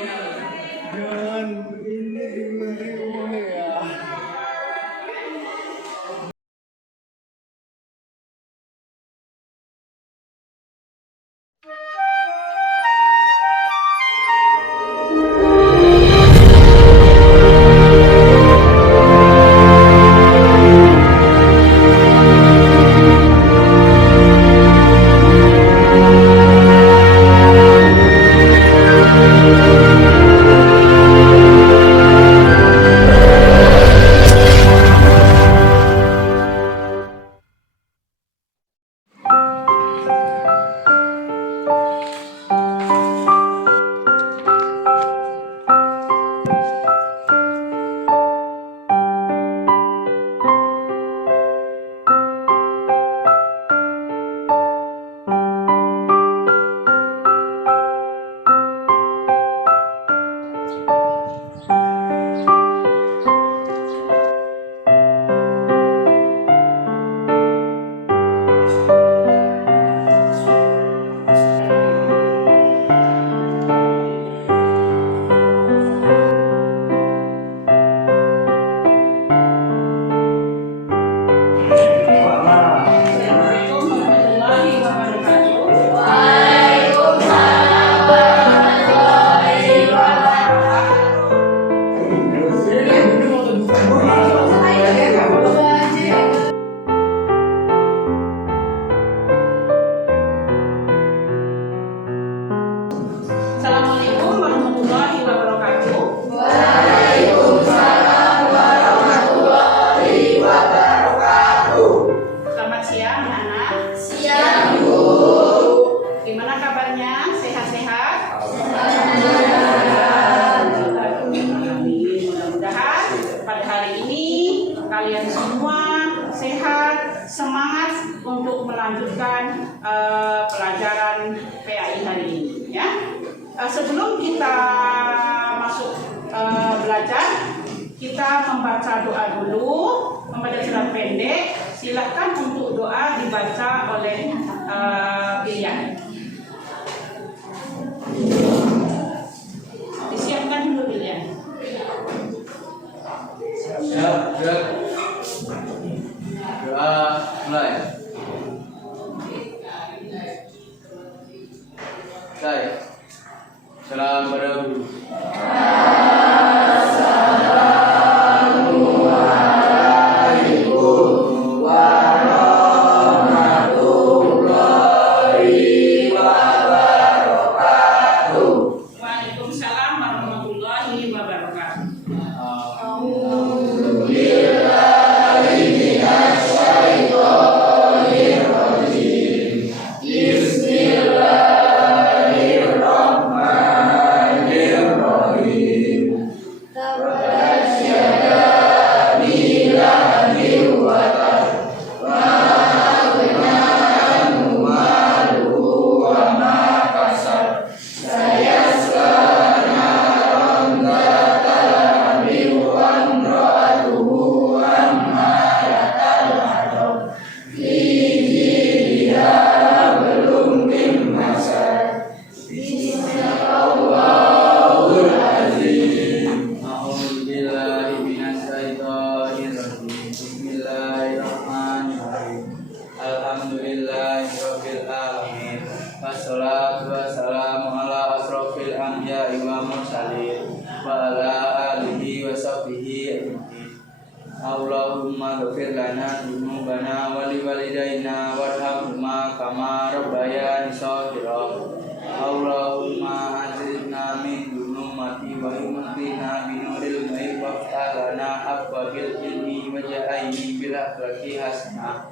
Jangan ini gimana ya? Assalamualaikum warahmatullahi wabarakatuh. Waalaikumsalam warahmatullahi wabarakatuh. Selamat siang anak. Siang Bu. Gimana kabarnya? Sehat-sehat? Mudah-mudahan pada hari ini kalian semua sehat, semangat untuk melanjutkan pelajaran PAI hari ini ya. Sebelum kita masuk belajar, kita membaca doa dulu, membaca surat pendek. Silahkan untuk doa dibaca oleh Bilian. Disiapkan dulu Bilian. Siap. Doa mulai. Saya salam pada guru. Assalamualaikum warahmatullahi wabarakatuh. Waalaikumsalam warahmatullahi wabarakatuh. Alhamdulillahi minasyaitonirrajim. Bismillahirrahmanirrahim. Tabasyada billahi wa ma'aghna'anhu maluhu wa ma kasab. Sayasla naran dzata lahmin wa imra'atuhu ammalatal hatab. Fi jidha hablum min masad. Bismillahul azim. A'udzubillahi minasyaitonirrajim. Bismillahirrahmanirrahim. Alhamdulillahirabbil alamin. Wassalatu wassalamu ala asrofil anbiya'i wa mursalin wa ala alihi wa sahbihi ajmain. Allahumma ghfir lana dzunubana wa liwalidayna warhamhuma kama rabbayani shaghira. Allahumma ajirna min dzunubati wa imtina binuril ghaib waftah lana abwabil ilmi waj'alni bil akhlaqi hasanah.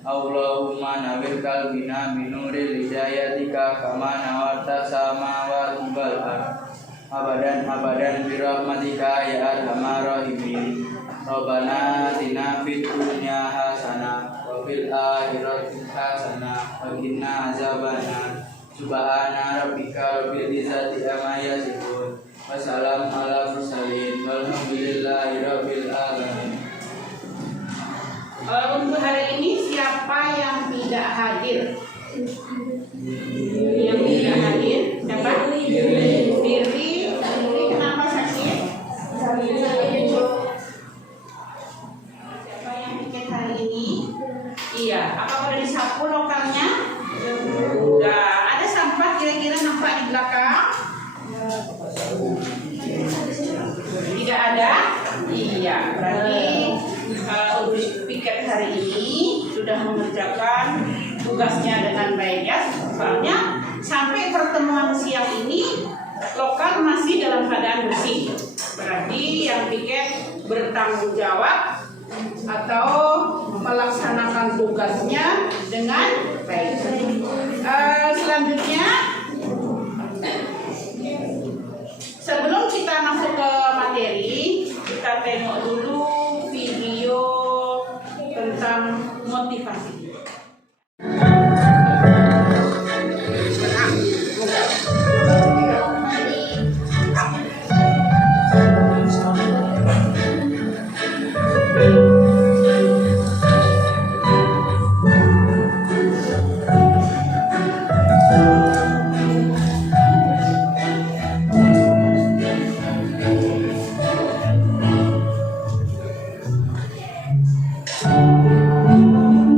Allahumma nawwir qalbina binuril hidayatika kama nawarta samawati wal ardh. Abadan birahmatika ya arhamar rahimin. Rabbana atina fid dunya hasanah wa fil akhirati hasanah wa qina azabannar. Subhana rabbika rabbil izzati amma yasifun. Wassalamu ala mursalin walhamdulillahi rabbil alamin. Untuk hari ini siapa yang tidak hadir? Yang tidak hadir siapa? Firly, kira-kira nampak di belakang? Tidak ada? Iya, berarti untuk piket hari ini sudah mengerjakan tugasnya dengan baik ya. Soalnya sampai pertemuan siang ini lokal masih dalam keadaan bersih. Berarti yang piket bertanggung jawab atau melaksanakan tugasnya dengan baik. Selanjutnya, sebelum kita masuk ke materi, kita tengok dulu video tentang motivasi.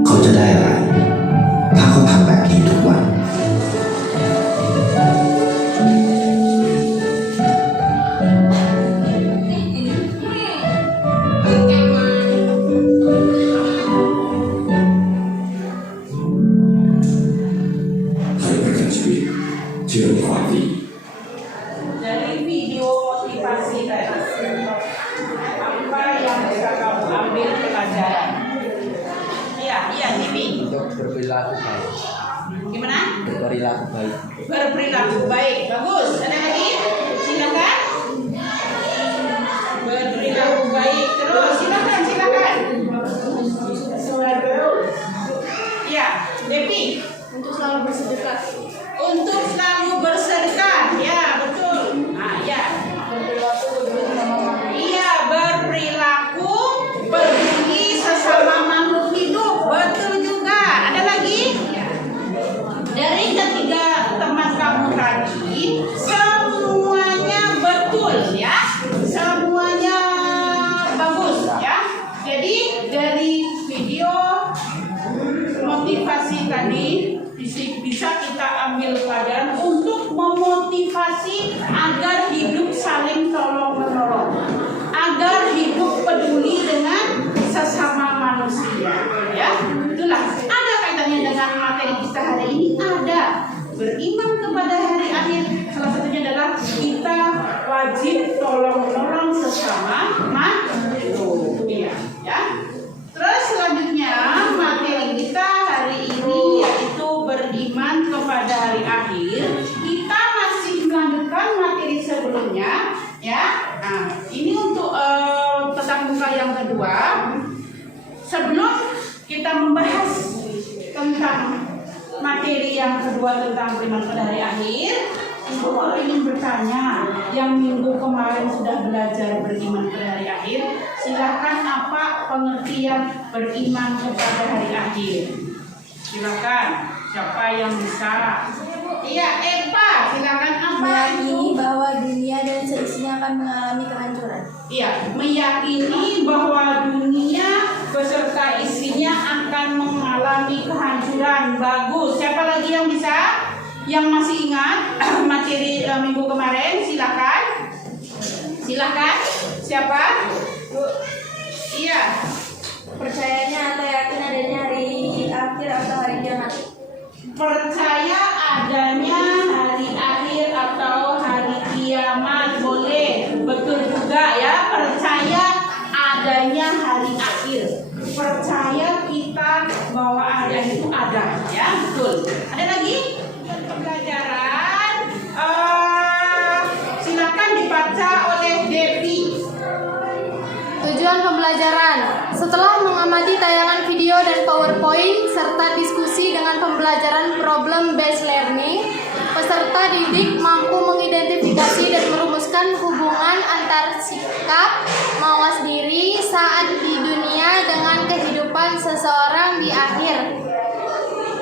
เขาจะได้อะไร ถ้าเขาทำแบบนี้ทุกวัน ให้ประกันชีวิตเชื่อในความดี Dari video motivasi tadi, apa yang bisa kamu ambil pelajaran? Iya, Tibi. Untuk berperilaku baik. Gimana? Berperilaku baik. Berperilaku baik. Bagus. Ada lagi? Silakan. Berperilaku baik. Terus silakan. Iya, Devi. Untuk selalu bersedekah. Untuk selalu bersedekah. Ya, betul. Nah, ya. Iya, berperilaku peduli sesama makhluk hidup. Betul juga. Ada lagi? Dari ketiga teman kamu tadi, semuanya betul ya. Semuanya bagus ya. Jadi dari video motivasi tadi bisa kita ambil pelajaran untuk memotivasi agar hidup saling tolong-menolong, agar hidup peduli dengan sesama manusia. Ya, itulah ada kaitannya dengan materi kita hari ini. Ada beriman kepada hari akhir. Salah satunya adalah kita wajib tolong-menolong sesama makhluk. Iya, ya. Terus selanjutnya materi kita hari ini yaitu beriman kepada hari akhir. Kita masih melanjutkan materi sebelumnya ya. Nah, ini untuk tatap muka yang kedua. Sebelum kita membahas tentang materi yang kedua tentang beriman pada hari akhir, Ibu ingin bertanya, yang minggu kemarin sudah belajar beriman pada hari akhir, silakan apa pengertian beriman kepada hari akhir? Silakan, siapa yang bisa? Iya, Eva, silakan apa itu? Meyakini bahwa dunia dan seisinya akan mengalami kehancuran. Iya, meyakini bahwa dunia beserta isinya akan mengalami kehancuran. Bagus. Siapa lagi yang bisa? Yang masih ingat materi minggu kemarin? Silakan. Siapa? Iya. Percayanya atau yakin adanya hari akhir atau hari kiamat. Percaya adanya hari akhir atau hari kiamat, boleh. Betul juga ya, percaya adanya hari akhir. Percaya kita bahwa hari akhir itu ada, ya, betul. Ada lagi pembelajaran? Silakan dibaca oleh Devi. Tujuan pembelajaran: setelah mengamati tayangan video dan PowerPoint serta diskusi dengan pembelajaran problem based learning, peserta didik mampu mengidentifikasi dan merumuskan hubungan antar sikap mawas diri saat di dunia dengan kehidupan seseorang di akhir.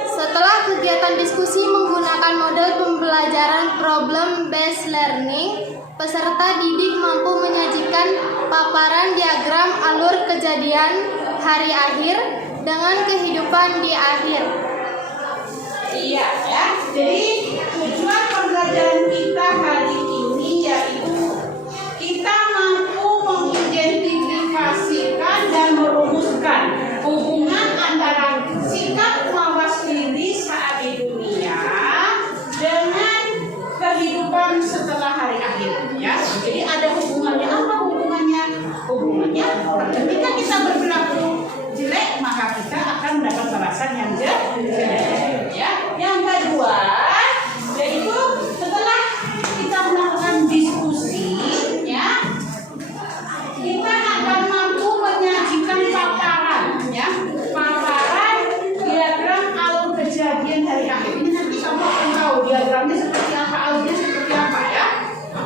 Setelah kegiatan diskusi menggunakan model pembelajaran problem based learning, peserta didik mampu menyajikan paparan diagram alur kejadian hari akhir dengan kehidupan di akhir. Iya, ya. Jadi tujuan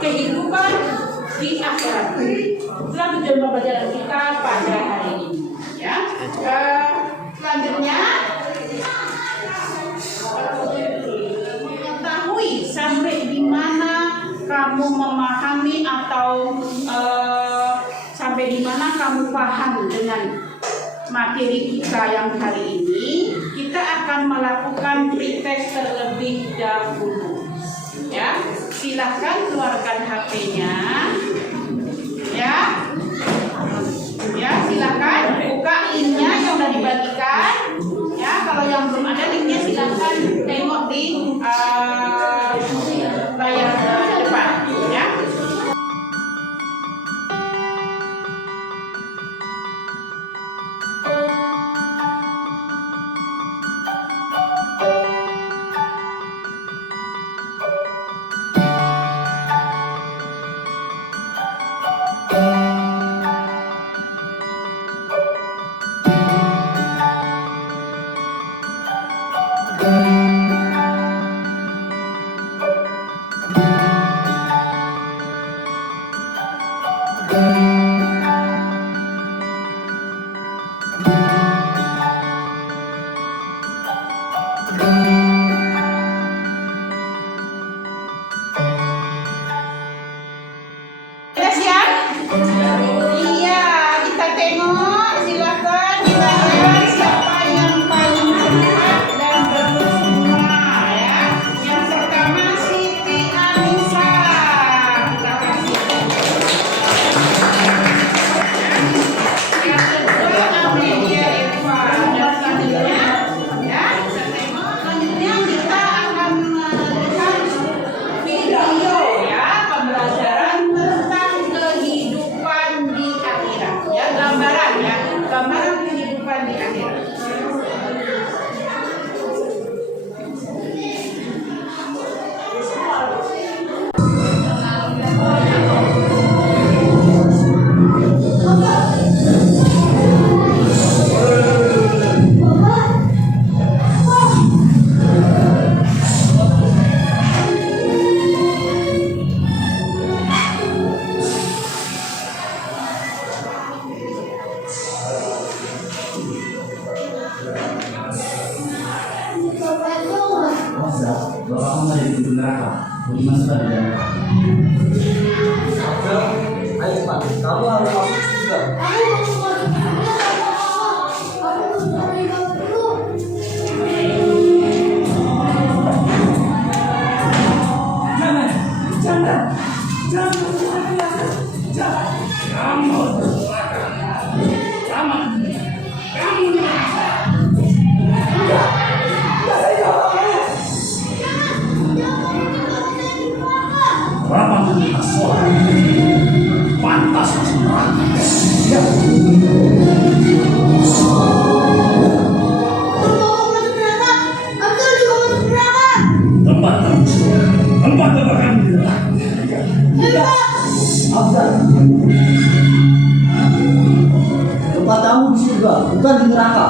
kehidupan di akhirat. Itulah tujuan pembelajaran kita pada hari ini. Ya. Selanjutnya mengetahui sampai di mana kamu memahami atau sampai di mana kamu paham dengan materi kita yang hari ini. Kita akan melakukan pretest terlebih dahulu. Ya, silakan keluarkan HP-nya. Ya, ya silakan buka linknya yang sudah dibagikan. Ya, kalau yang belum ada linknya silakan tengok di layar depan. Ya. Sudah siap? Iya, kita tengok. Silakan kita lihat siapa yang paling cepat dan bagus semua ya. Yang pertama Siti Anissa. Terima kasih. Yang kedua Amelia Eva. Dan selanjutnya ya, kita tengok. Selanjutnya kita akan melihat video ya, pembelajaran tentang kehidupan di akhirat ya, gambaran ya, gambaran kehidupan di akhirat. Bapak mau jadi neraka, bagaimana tadi ya? Ayo Pak, kamu harus masuk juga. Pantas masuk neraka. Tempat kamu surga, tempat kamu di neraka. Tempat kamu di surga, bukan di neraka.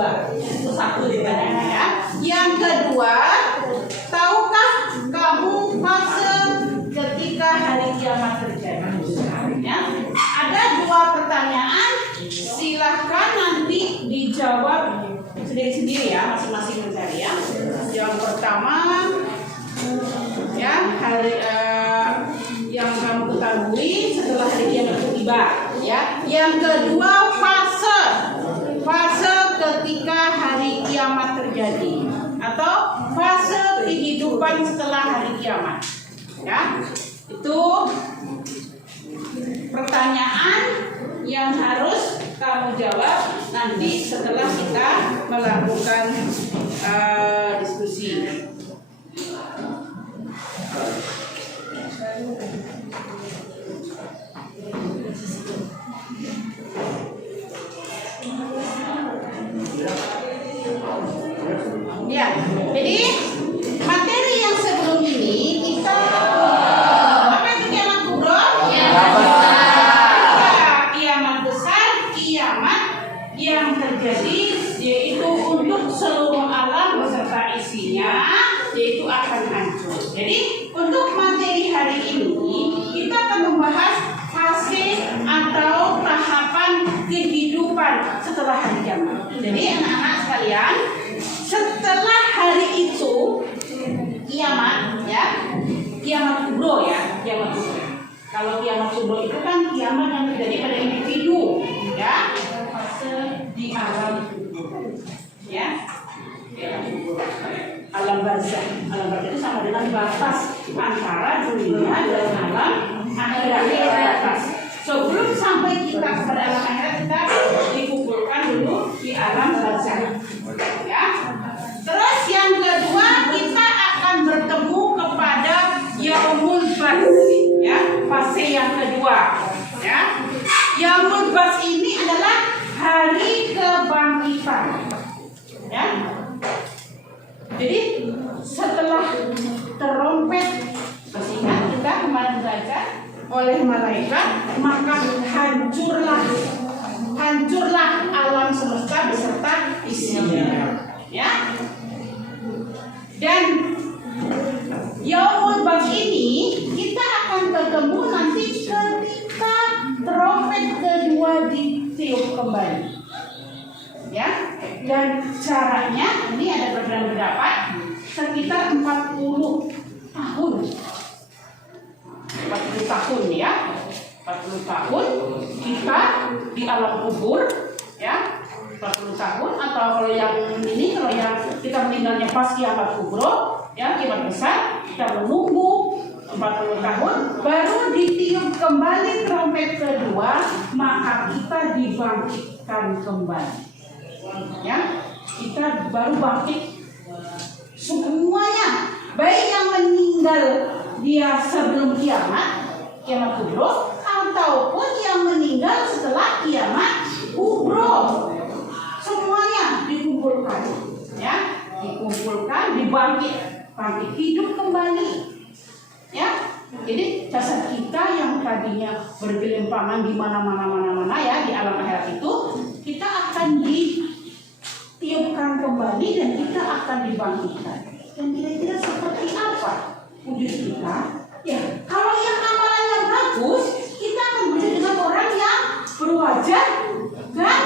tiba. Itu satu pertanyaannya ya. Yang kedua, tahukah kamu fase ketika hari kiamat terjadi? Ya. Ada dua pertanyaan, silahkan nanti dijawab sendiri-sendiri ya, masing-masing mencari ya. Yang pertama, ya yang kamu ketahui setelah hari kiamat tiba, ya. Yang kedua, fase ketika hari kiamat terjadi atau fase kehidupan setelah hari kiamat, ya. Itu pertanyaan yang harus kamu jawab nanti setelah kita melakukan diskusi. Ya, jadi materi yang sebelum ini kita apa itu kiamat kubro? Kiamat besar, kiamat yang terjadi yaitu untuk seluruh alam beserta isinya, yaitu akan hancur. Jadi untuk materi hari ini kita akan membahas fase atau tahapan kehidupan setelah hari kiamat. Jadi anak-anak sekalian, setelah hari itu kiamat, ya, kiamat kubro ya, kiamat kubro. Kalau kiamat kubro itu kan kiamat yang terjadi pada individu, ya, fase di alam kubro, ya, alam barzah. Alam barzah itu sama dengan batas antara dunia dan alam akhirat, batas. Sebelum sampai kita kepada alam akhirat, kita dikumpulkan dulu di alam barzah, ya. Terus yang kedua, kita akan bertemu kepada yaumul ba'ts, ya, fase yang kedua, ya. Yaumul ba'ts ini adalah hari kebangkitan, ya. Jadi setelah terompet, masih ingat kita kemarin baca oleh malaikat, maka hancurlah alam semesta beserta isinya, ya. Dan yaumul ba'ts ini kita akan ketemu nanti ketika terompet kedua ditiup kembali, ya. Dan caranya ini ada beberapa pendapat, sekitar 40 tahun. 40 tahun ya. 40 tahun kita di alam kubur, ya. 40 tahun, atau kalau yang ini, kalau yang kita meninggalnya pas kiamat kubro, ya, kiamat besar, kita menunggu 40 tahun baru ditiup kembali trompet kedua, maka kita dibangkitkan kembali, ya. Kita baru bangkit semuanya, baik yang meninggal dia sebelum kiamat kubro, ataupun yang meninggal setelah kiamat kubro, semuanya dikumpulkan, ya, dibangkit hidup kembali, ya. Jadi jasad kita yang tadinya bergelimpangan di mana-mana ya di alam akhirat itu, kita akan ditiupkan kembali dan kita akan dibangkitkan. Dan kira-kira seperti apa wujud kita? Ya, kalau yang amalannya bagus, kita akan wujud dengan orang yang berwajah ganteng.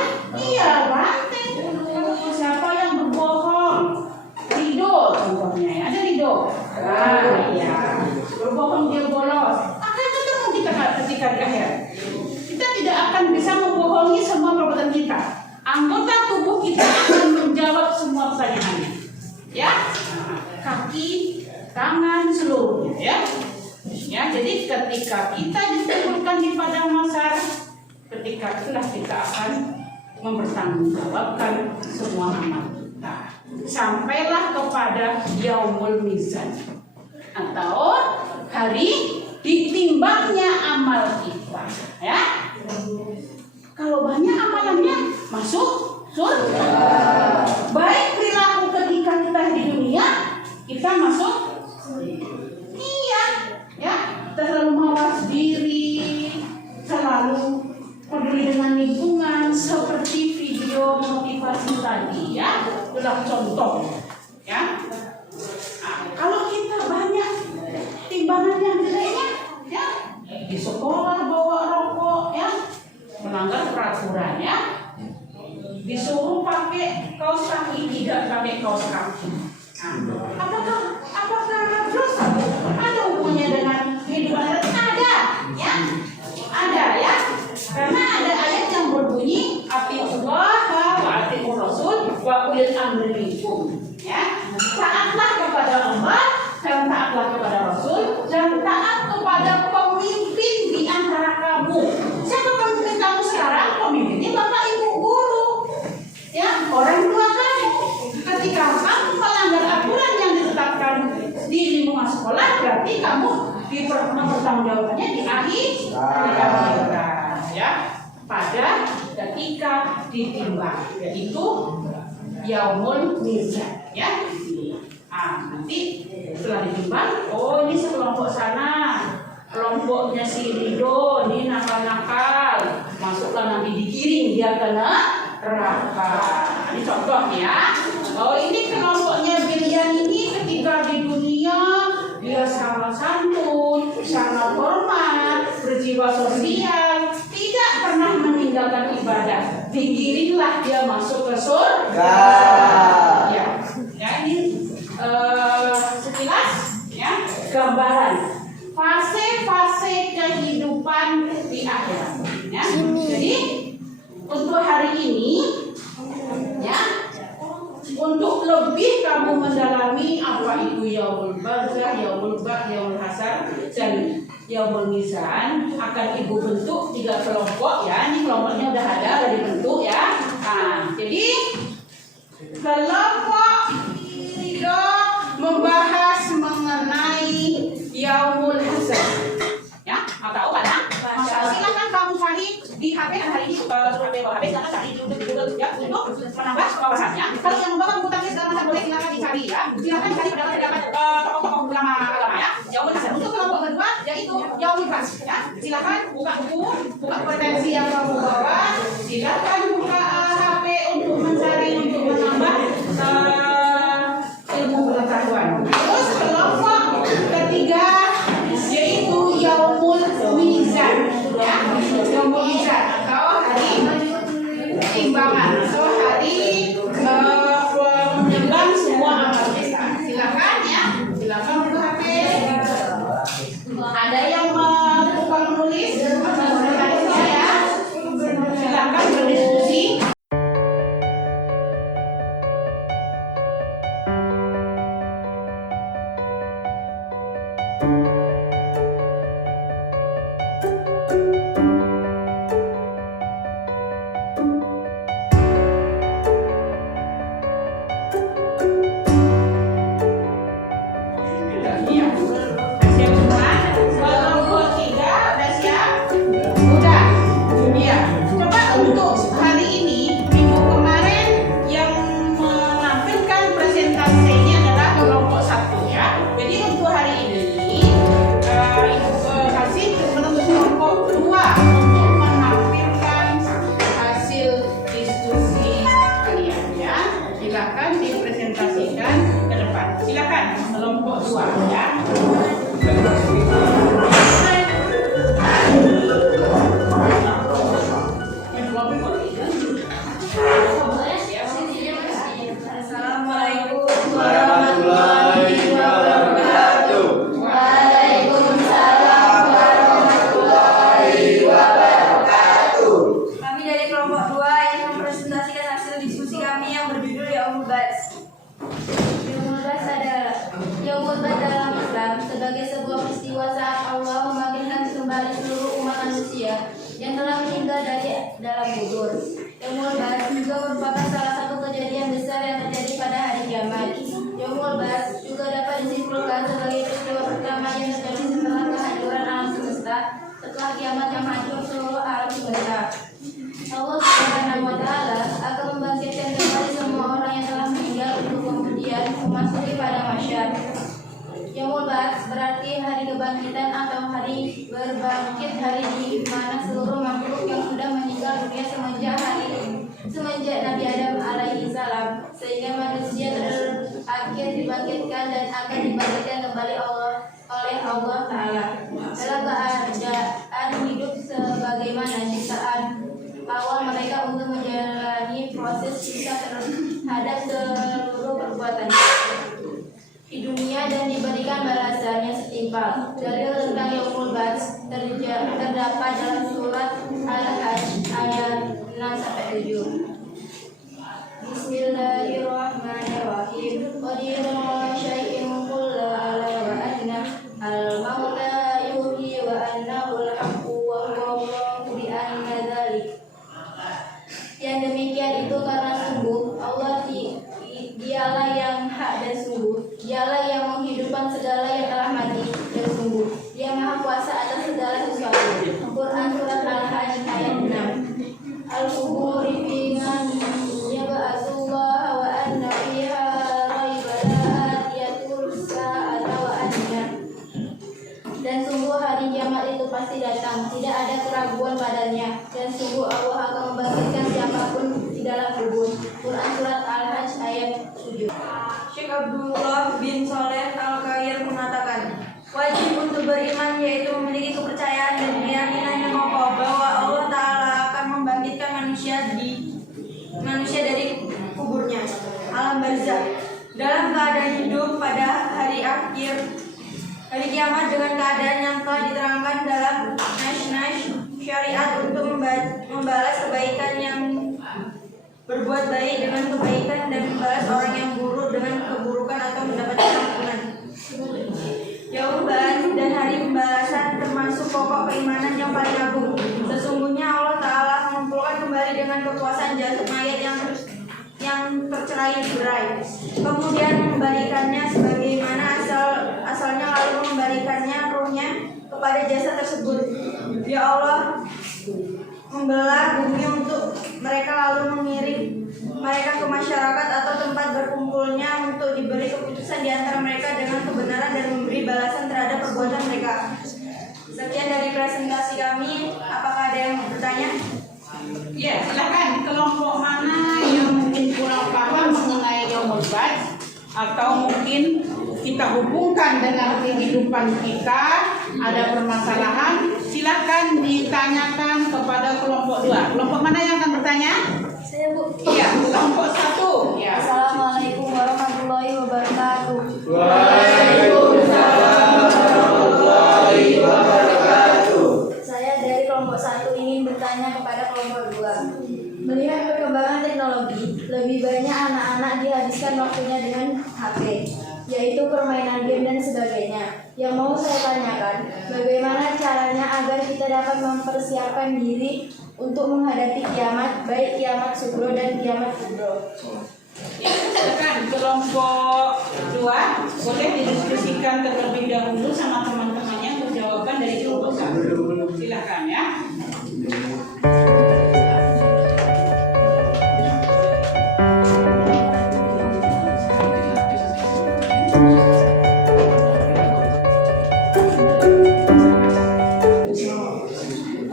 Siapa yang berbohong? Ridho contohnya, ya. Ada Ridho. Ya. Berbohong dia bolos. Akan ketemu kita ketika di akhir. Kita tidak akan bisa membohongi semua perbuatan kita. Anggota tubuh kita akan menjawab semua pertanyaannya. Ya. Kaki, tangan, seluruhnya, ya. Ya, jadi ketika kita dikumpulkan di padang mahsyar, ketika itulah kita akan mempertanggungjawabkan semua amal kita. Sampailah kepada yaumul mizan, atau hari ditimbangnya amal kita, ya. Kalau banyak amalannya masuk surga. Baik perilaku ketika kita di dunia, kita masuk, iya, ya. Kita selalu mawas diri, selalu peduli dengan lingkungan, seperti video motivasi tadi. adalah contoh, ya. Nah, kalau kita banyak timbangan yang jeleknya, ya, di sekolah bawa rokok, ya, melanggar peraturan, ya, disuruh pakai kaos kaki tidak pakai kaos kaki. Nah, apakah dosa? Ada hubungannya dengan kehidupan? Ada, ya, ada, ya. Karena ada ayat yang berbunyi atiullah wa atiur rasul wa ulil amri minkum, ya. Taatlah kepada Allah dan taatlah kepada Rasul dan taat kepada pemimpin di antara kamu. Siapa pemimpin kamu sekarang? Pemimpinnya bapak ibu guru, ya, orang tua kamu. Ketika kamu melanggar aturan yang ditetapkan di lingkungan sekolah, berarti kamu bertanggungjawabnya di akhirat, ya, pada ketika ditimbang, yaitu yaumul mizan, ya. Nanti setelah ditimbang, oh ini sekelompok sana, kelompoknya si Rido, ini nakal-nakal, masuklah nanti digiring dia ke neraka. Ini contoh, ya. Oh ini kelompoknya Bilian ini ketika di dunia dia sangat santun, sangat hormat, berjiwa sosial, tidak pernah meninggalkan ibadah. Digiringlah dia masuk ke surga. Ya, ya ini sekilas, ya, gambaran fase-fase kehidupan di akhirat, ya. Jadi untuk hari ini, ya, untuk lebih kamu mendalami apa itu yaumul barzah, yaumul ba'ts, yaumul hasar, dan yaumul mizan, akan ibu bentuk 3 kelompok, ya. Ini kelompoknya udah ada dibentuk, ya. Nah, jadi kelompok membahas mengenai yaumul hasar, ya. Tahu kan? Maka silakan kamu cari di HP hari ini, HP silakan cari di Google, ya, untuk menambah wawasannya. Kalau yang membawa buku tafsir segala macam boleh silakan dicari, ya. Silakan cari pendapat tokoh-tokoh ulama agama, ya. Yaumul hasar. Untuk kelompok kedua yaitu yaumul ba'ts, ya. Silakan buka buku, buka potensi yang kamu bawa. Silakan buka HP untuk mencari, untuk menambah ilmu pengetahuan. Terus kelompok ketiga yaitu yaumul mizan, ya. Yaumul mizan atau hari timbangan, atau hari menimbang semua amal kita. Silakan, ya, silakan buka HP. Ada yang lupa menulis atau menulisnya, ya. Silakan berdiskusi. Silakan dipresentasikan ke depan. Silakan kelompok 2, ya. Assalamualaikum warahmatullahi wabarakatuh. Waalaikumsalam warahmatullahi wabarakatuh. Kami dari kelompok 2 yang mempresentasikan hasil diskusi kami yang berjudul Yaumul Ba'ts. Yaumul Ba'ts dalam Islam sebagai sebuah peristiwa saat Allah membangkitkan kembali seluruh umat manusia yang telah meninggal dari dalam kubur. Yaumul Ba'ts juga merupakan salah satu kejadian besar yang terjadi pada hari kiamat. Yaumul Ba'ts juga dapat disimpulkan sebagai peristiwa pertama yang terjadi setelah kehancuran alam semesta, setelah kiamat yang hancur seluruh alam semesta. Allah Subhanahu wa Ta'ala akan membangkitkan kembali semua orang yang telah meninggal untuk kemudian memasuki pada masyar. Yaumul Ba'ts berarti hari kebangkitan atau hari berbangkit, hari di mana seluruh makhluk yang sudah meninggal dunia semenjak Nabi Adam alaihi salam sehingga manusia terakhir dibangkitkan dan akan dibangkitkan kembali oleh Allah Ta'ala dalam keadaan hidup sebagaimana ciptaan awal mereka untuk menjalani proses siksa terhadap seluruh perbuatannya di dunia dan diberikan balasannya setimpal. Dalil tentang Yaumul Ba'ts terdapat dalam surat Al-Hajj ayat 6-7. Bismillahirrahmanirrahim. Qadirun wa syai'in kullu ala wa adna al-mauta yuhyi wa annahu al-haqqu wa huwa bi anna dzalik. Yang demikian itu karena sungguh Allah dialah yang hak dan sungguh dialah yang menghidupkan segala yang telah mati dan sungguh Dia Maha Kuasa atas segala sesuatu. Quran surat Al-Hajj ayat 6. Al-Quburi fingan yab'atsullah wa anna fiha raiba yatul sa'ata wa adna. Dan sungguh hari kiamat itu pasti datang, tidak ada keraguan padanya. Dan sungguh Allah akan membangkitkan siapapun di dalam kubur. Quran surat Al-Hajj ayat 7. Syekh Abdullah bin Saleh Al-Khair mengatakan, wajib untuk beriman yaitu memiliki kepercayaan dan keyakinan yang kokoh bahwa Allah Ta'ala akan membangkitkan manusia dari kuburnya, alam barzakh, dalam keadaan hidup pada hari akhir, hari kiamat dengan keadaan yang telah diterangkan dalam nas-nas syariat untuk membalas kebaikan yang berbuat baik dengan kebaikan dan membalas orang yang buruk dengan keburukan atau mendapatkan ampunan. Yaumul Ba'ts dan hari pembalasan termasuk pokok keimanan yang paling agung. Sesungguhnya Allah Ta'ala mengumpulkan kembali dengan kekuasaan jasad mayat yang tercerai-berai, kemudian mengembalikannya sebagaimana asalnya lalu mengembalikannya ruhnya kepada jasad tersebut. Ya Allah membelah bumi untuk mereka lalu mengirim mereka ke masyarakat atau tempat berkumpulnya untuk diberi keputusan di antara mereka dengan kebenaran dan memberi balasan terhadap perbuatan mereka. Sekian dari presentasi kami. Apakah ada yang bertanya? Ya, silakan. Kelompok mana yang mungkin kurang paham mengenai Yaumul Ba'ts atau mungkin kita hubungkan dengan kehidupan kita, ada permasalahan, silakan ditanyakan kepada kelompok 2. Kelompok mana yang akan bertanya? Saya, Bu. Iya, kelompok 1. Ya. Assalamualaikum warahmatullahi wabarakatuh. Saya dari kelompok 1 ingin bertanya kepada kelompok 2. Melihat perkembangan teknologi, lebih banyak anak-anak dihabiskan waktunya dengan HP, yaitu permainan game dan sebagainya. Yang mau saya tanyakan, bagaimana caranya agar kita dapat mempersiapkan diri untuk menghadapi kiamat, baik kiamat sugro dan kiamat kubro. Ya, silakan kelompok 2 boleh didiskusikan terlebih dahulu sama teman-temannya untuk jawaban dari kelompok 1. Silakan ya.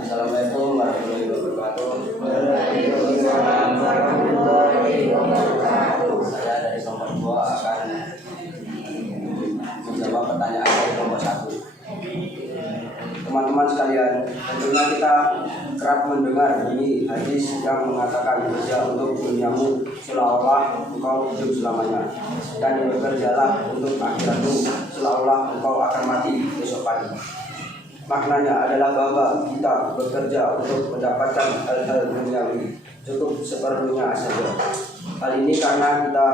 Assalamualaikum warahmatullahi wabarakatuh. Saya dari kelompok 2 akan menjawab pertanyaan dari kelompok 1. Teman-teman sekalian, tentunya kita kerap mendengar bunyi hadis yang mengatakan bekerja untuk duniamu seolah-olah engkau hidup selamanya, dan bekerjalah untuk akhiratmu seolah-olah engkau akan mati besok pagi. Maknanya adalah bahwa kita bekerja untuk mendapatkan hal-hal duniawi cukup seperlunya saja. Hal ini karena kita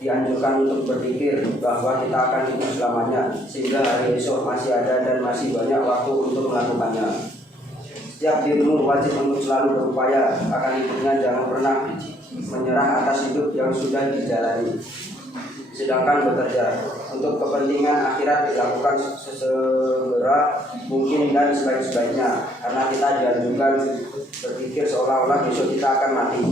dianjurkan untuk berpikir bahwa kita akan hidup selamanya, sehingga hari esok masih ada dan masih banyak waktu untuk melakukannya. Setiap dirimu wajib untuk selalu berupaya akan hidupnya, jangan pernah menyerah atas hidup yang sudah dijalani. Sedangkan bekerja untuk kepentingan akhirat dilakukan sesegera mungkin dan sebaik-baiknya, karena kita dianjurkan berpikir seolah-olah besok kita akan mati.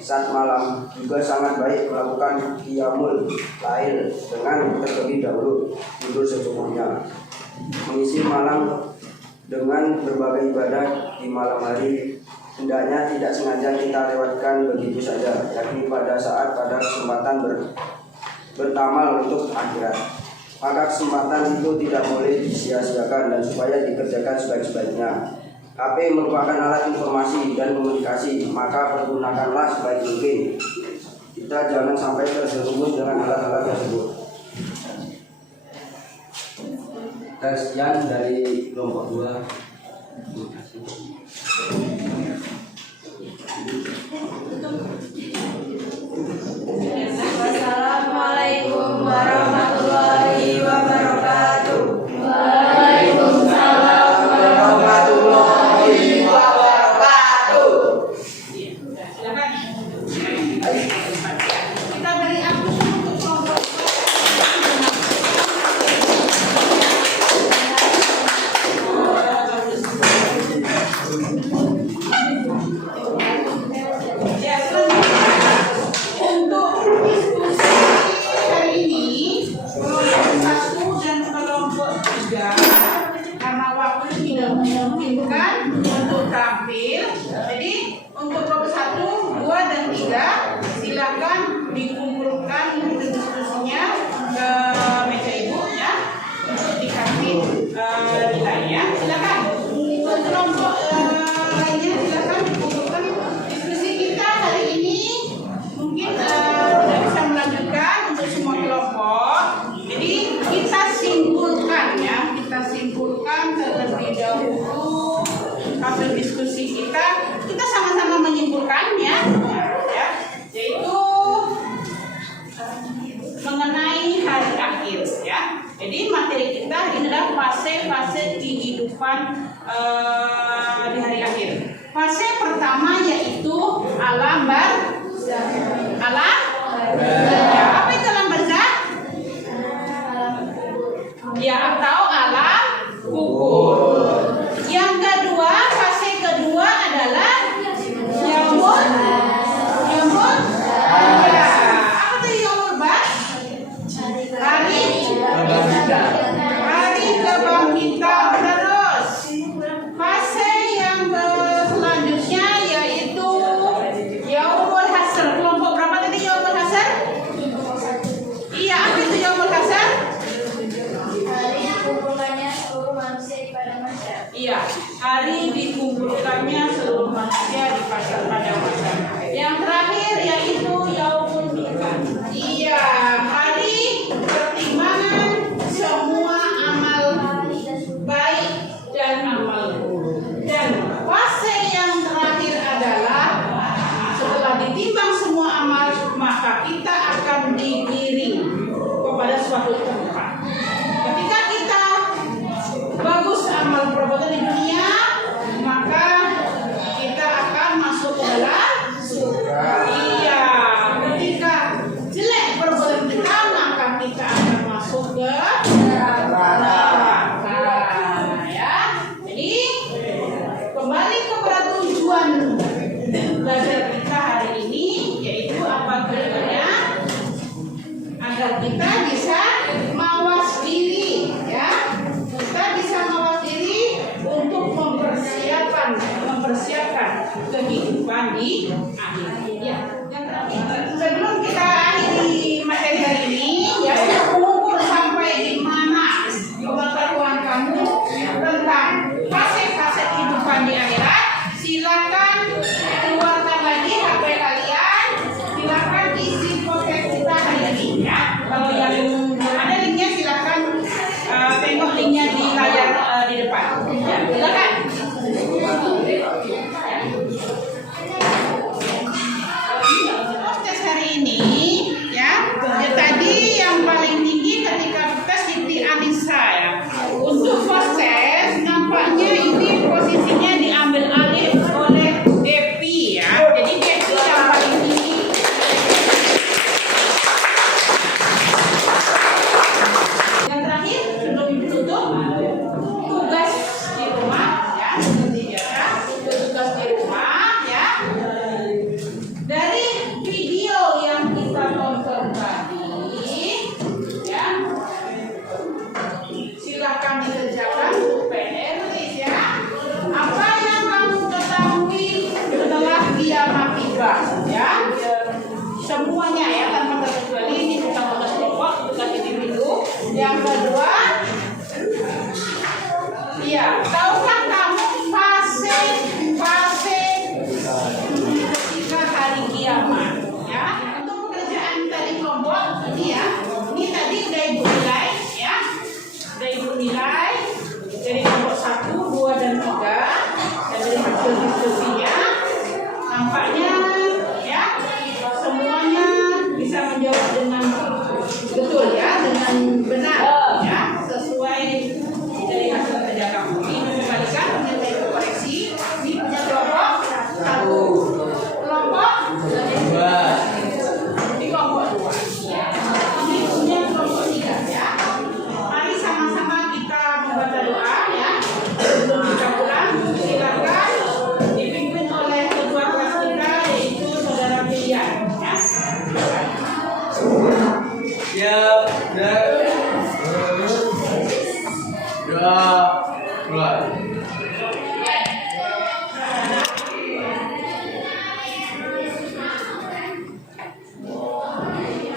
Saat malam juga sangat baik melakukan qiyamul lail dengan terlebih dahulu tidur secukupnya. Mengisi malam dengan berbagai ibadah di malam hari hendaknya tidak sengaja kita lewatkan begitu saja, yakni pada kesempatan bertamal untuk akhirat. Maka kesempatan itu tidak boleh disia-siakan dan supaya dikerjakan sebaik-baiknya. HP merupakan alat informasi dan komunikasi, maka pergunakanlah sebaik mungkin. Kita jangan sampai terjerumus dengan alat-alat tersebut. Dan sekian dari kelompok 2. Terima kasih. Wassalamualaikum warahmatullahi wabarakatuh. Waalaikumsalam warahmatullahi wabarakatuh. Silakan. Kita beri aplaus untuk kelompok. Ya, selanjutnya untuk diskusi hari ini kelompok 1 dan kelompok 3 karena waktu tidak memungkinkan untuk tampil, jadi untuk kelompok 1, 2, dan 3 silakan dikumpulkan diskusinya ke meja ibu ya untuk dikasih nilainya. Silakan untuk kelompok lainnya silakan dikumpulkan. Diskusi kita hari ini mungkin tidak bisa melanjutkan untuk semua kelompok, jadi kita simpulkan ya, kita simpulkan terlebih dahulu hasil diskusi kita sama-sama menyimpulkannya ya, yaitu mengenai hari akhir ya. Jadi materi kita ini adalah fase-fase kehidupan di hari akhir. Fase pertama yaitu alam barzakh. Ya, apa itu alam barzakh? Ya, atau alam kubur. Yang kedua, fase kedua adalah yaumul ya. Apa itu yaumul ba'ts? Hari kebangkitan terus. Fase yang selanjutnya yaitu yaumul hasyr. Kelompok berapa tadi yaumul hasyr? Iya, apa itu yaumul hasyr? Hari dikumpulkannya seluruh manusia di padang mahsyar. Iya, hari dikumpulkannya seluruh manusia di pada mahsyar. Yang terakhir yaitu yaumul mizan. Iya, hari pertimbangan semua amal baik dan amal buruk. Dan fase yang terakhir adalah setelah ditimbang semua amal, maka kita akan digiring kepada suatu tempat. Ketika kita bagus amal perbuatan di dunia, maka kita akan masuk ke dalam surga. Iya, ketika jelek perbuatan kita, maka kita akan masuk ke neraka. Ya, jadi kembali kepada tujuan belajar kita hari ini, yaitu apa tujuannya? Agar kita bisa mawas diri, ya. Kita bisa mawas diri untuk mempersiapkan kehidupan di akhir. Ya. Sebelum kita akhiri materi hari ini, ya, mengukur sampai di mana pengetahuan kamu tentang fase-fase kehidupan di akhirat. Silakan keluarkan lagi HP kalian, silakan isi podcast kita hari ini ya. Kalau yang ada linknya silakan tengok linknya di layar di depan. Ya, silakan. Podcast hari ini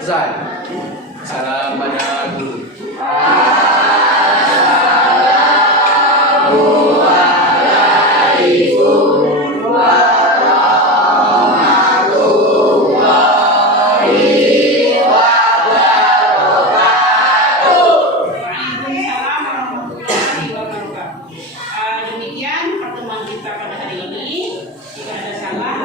Zai. Salam pada guru. Waalaikumsalam warahmatullahi wabarakatuh. Demikian pertemuan kita pada hari ini. Jika ada salah